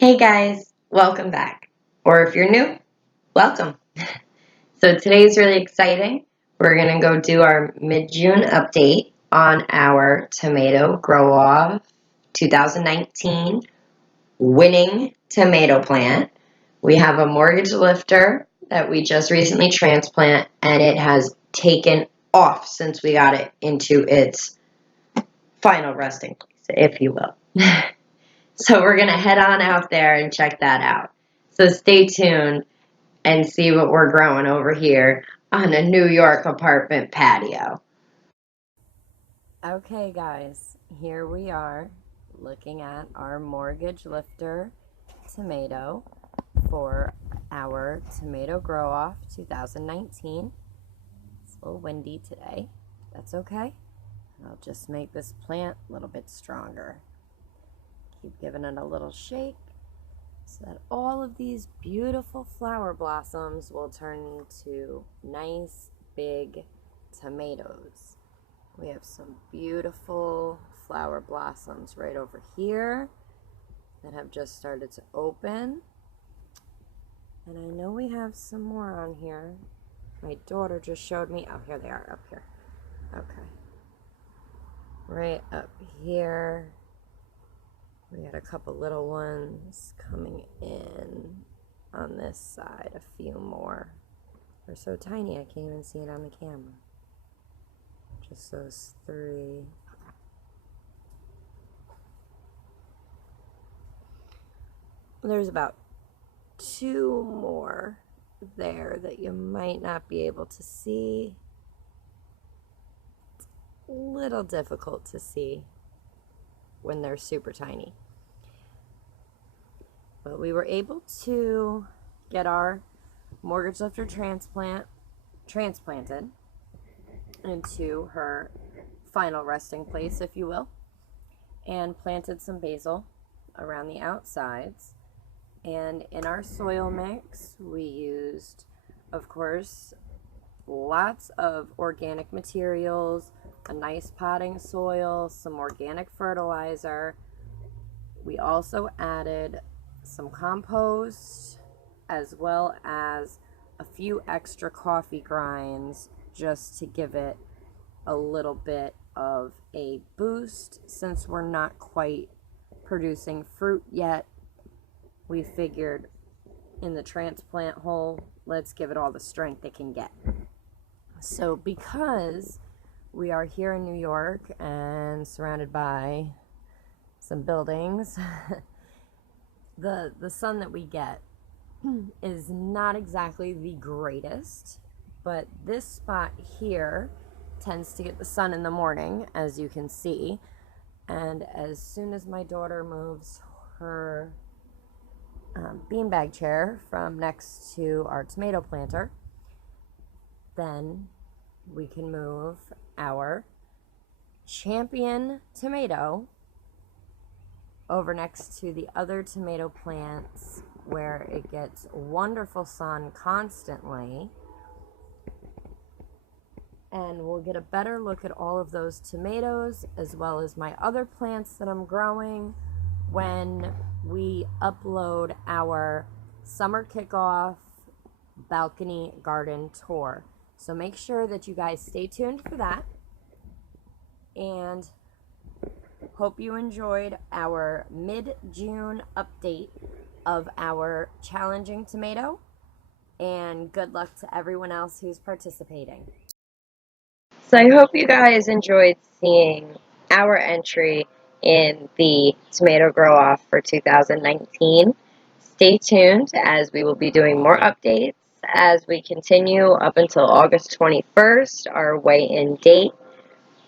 Hey guys, welcome back. Or if you're new, welcome. So today's really exciting. We're going to go do our mid-June update on our tomato grow off 2019 winning tomato plant. We have a mortgage lifter that we just recently transplant, and it has taken off since we got it into its final resting place, if you will. So we're going to head on out there and check that out. So stay tuned and see what we're growing over here on a New York apartment patio. Okay, guys, here we are looking at our mortgage lifter tomato for our tomato grow off 2019. It's a little windy today. That's okay. I'll just make this plant a little bit stronger. Keep giving it a little shake so that all of these beautiful flower blossoms will turn into nice big tomatoes. We have some beautiful flower blossoms right over here that have just started to open. And I know we have some more on here. My daughter just showed me. Oh, here they are up here. Okay. Right up here. We got a couple little ones coming in on this side. A few more. They're so tiny I can't even see it on the camera. Just those three. There's about two more there that you might not be able to see. It's a little difficult to see when they're super tiny. But we were able to get our mortgage lifter transplanted into her final resting place, if you will, and planted some basil around the outsides. And in our soil mix, we used, of course, lots of organic materials, a nice potting soil, some organic fertilizer. We also added some compost as well as a few extra coffee grinds just to give it a little bit of a boost. Since we're not quite producing fruit yet, we figured in the transplant hole, let's give it all the strength it can get. So because we are here in New York and surrounded by some buildings, the sun that we get is not exactly the greatest, but this spot here tends to get the sun in the morning, as you can see. And as soon as my daughter moves her beanbag chair from next to our tomato planter, then we can move our champion tomato over next to the other tomato plants where it gets wonderful sun constantly. And we'll get a better look at all of those tomatoes as well as my other plants that I'm growing when we upload our summer kickoff balcony garden tour. So make sure that you guys stay tuned for that. And hope you enjoyed our mid-June update of our challenging tomato. And good luck to everyone else who's participating. So I hope you guys enjoyed seeing our entry in the tomato grow off for 2019. Stay tuned as we will be doing more updates as we continue up until August 21st, our weigh-in date.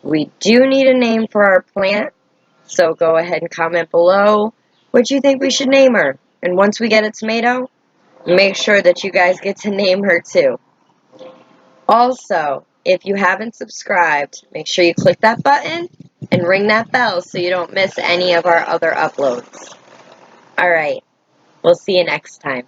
We do need a name for our plant, so go ahead and comment below what you think we should name her. And once we get a tomato, make sure that you guys get to name her too. Also, if you haven't subscribed, make sure you click that button and ring that bell so you don't miss any of our other uploads. Alright, we'll see you next time.